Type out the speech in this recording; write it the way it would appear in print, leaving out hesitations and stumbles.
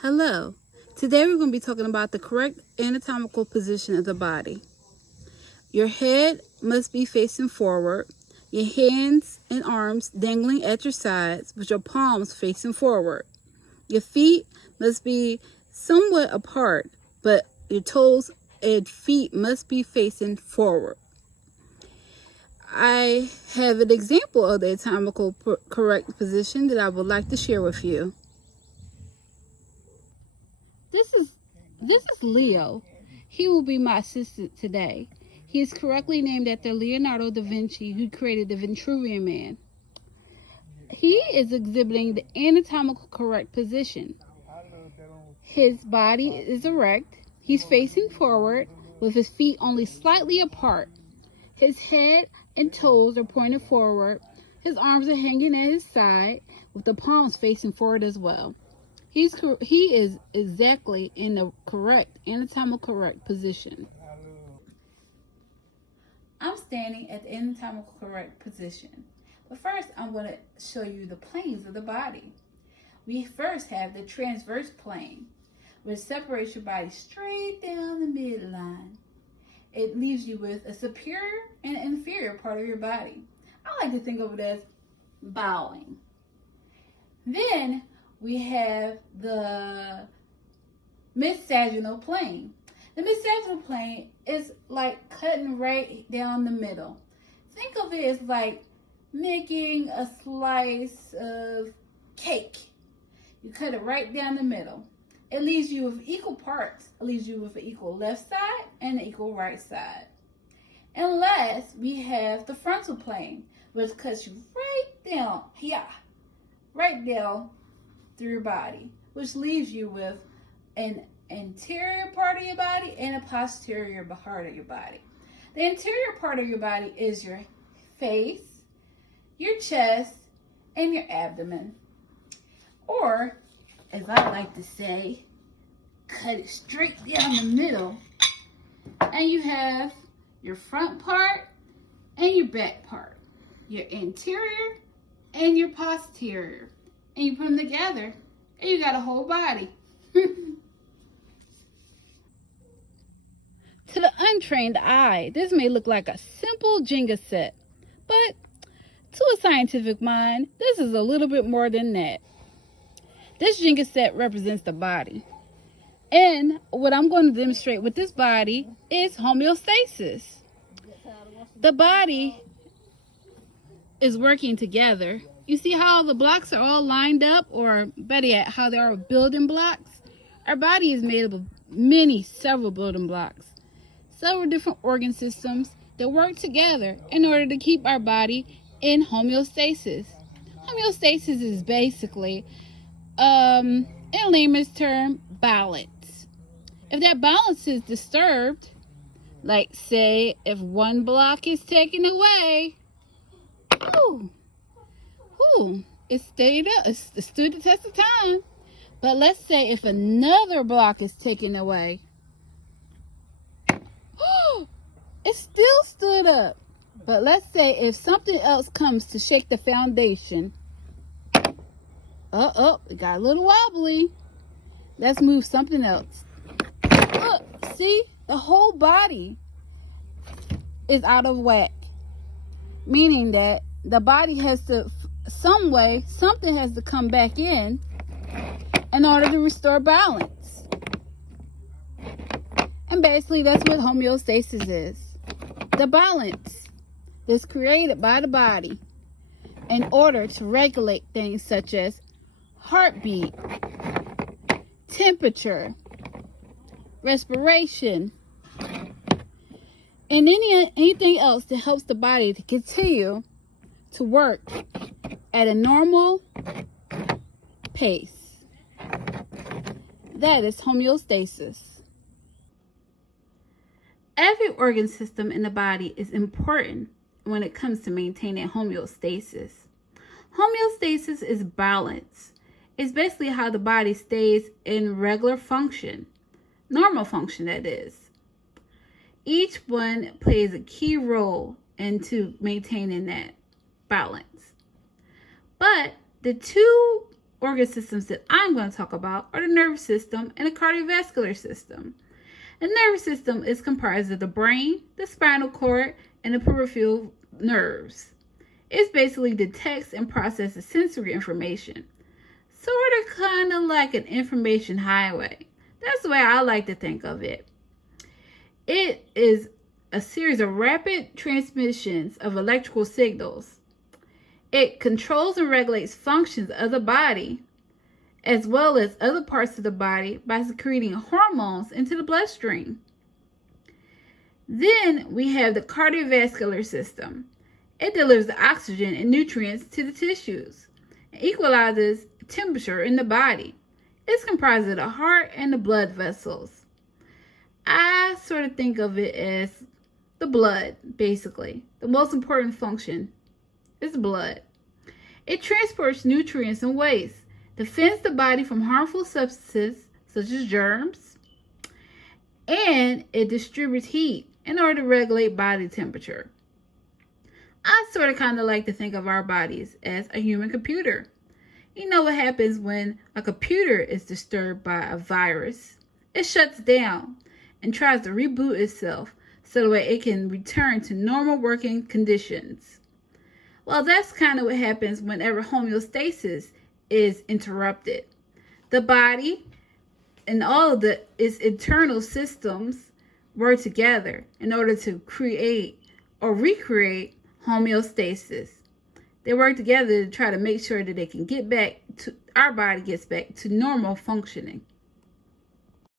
Hello. Today we're going to be talking about the correct anatomical position of the body. Your head must be facing forward, your hands and arms dangling at your sides with your palms facing forward. Your feet must be somewhat apart, but your toes and feet must be facing forward. I have an example of the anatomical correct position that I would like to share with you. This is Leo. He will be my assistant today. He is correctly named after Leonardo da Vinci, who created the Vitruvian Man. He is exhibiting the anatomical correct position. His body is erect. He's facing forward with his feet only slightly apart. His head and toes are pointed forward. His arms are hanging at his side with the palms facing forward as well. He is exactly in the correct, anatomical correct position. I'm standing at the anatomical correct position. But first, I'm going to show you the planes of the body. We first have the transverse plane, which separates your body straight down the midline. It leaves you with a superior and inferior part of your body. I like to think of it as bowing. Then we have the mid-sagittal plane. The mid-sagittal plane is like cutting right down the middle. Think of it as like making a slice of cake. You cut it right down the middle. It leaves you with equal parts. It leaves you with an equal left side and an equal right side. And last, we have the frontal plane, which cuts you right down, right down through your body, which leaves you with an anterior part of your body and a posterior part of your body. The anterior part of your body is your face, your chest, and your abdomen. Or, as I like to say, cut it straight down the middle, and you have your front part and your back part, your anterior and your posterior, and you put them together and you got a whole body. To the untrained eye, this may look like a simple Jenga set, but to a scientific mind, this is a little bit more than that. This Jenga set represents the body. And what I'm going to demonstrate with this body is homeostasis. The body is working together. You see how the blocks are all lined up, or better yet, how they are building blocks? Our body is made up of several building blocks, several different organ systems that work together in order to keep our body in homeostasis. Homeostasis is basically, in layman's term, balance. If that balance is disturbed, like say if one block is taken away, it stayed up, it stood the test of time. But let's say if another block is taken away, it still stood up. But let's say if something else comes to shake the foundation, it got a little wobbly. Let's move something else. Look, see, the whole body is out of whack, meaning that the body has to, something has to come back in order to restore balance. And basically, that's what homeostasis is. The balance that's created by the body in order to regulate things such as heartbeat, temperature, respiration, and anything else that helps the body to continue to work at a normal pace. That is homeostasis. Every organ system in the body is important when it comes to maintaining homeostasis. Homeostasis is balance. It's basically how the body stays in regular function, normal function that is. Each one plays a key role into maintaining that balance. But the two organ systems that I'm going to talk about are the nervous system and the cardiovascular system. The nervous system is comprised of the brain, the spinal cord, and the peripheral nerves. It basically detects and processes sensory information. Sort of kind of like an information highway. That's the way I like to think of it. It is a series of rapid transmissions of electrical signals. It controls and regulates functions of the body as well as other parts of the body by secreting hormones into the bloodstream. Then we have the cardiovascular system. It delivers the oxygen and nutrients to the tissues and equalizes temperature in the body. It's comprised of the heart and the blood vessels. I sort of think of it as the blood, basically. The most important function is blood. It transports nutrients and waste, defends the body from harmful substances such as germs, and it distributes heat in order to regulate body temperature. I sort of kind of like to think of our bodies as a human computer. You know what happens when a computer is disturbed by a virus? It shuts down and tries to reboot itself so that way it can return to normal working conditions. Well, that's kind of what happens whenever homeostasis is interrupted. The body and all of its internal systems work together in order to create or recreate homeostasis. They work together to try to make sure that they can get back to, our body gets back to normal functioning.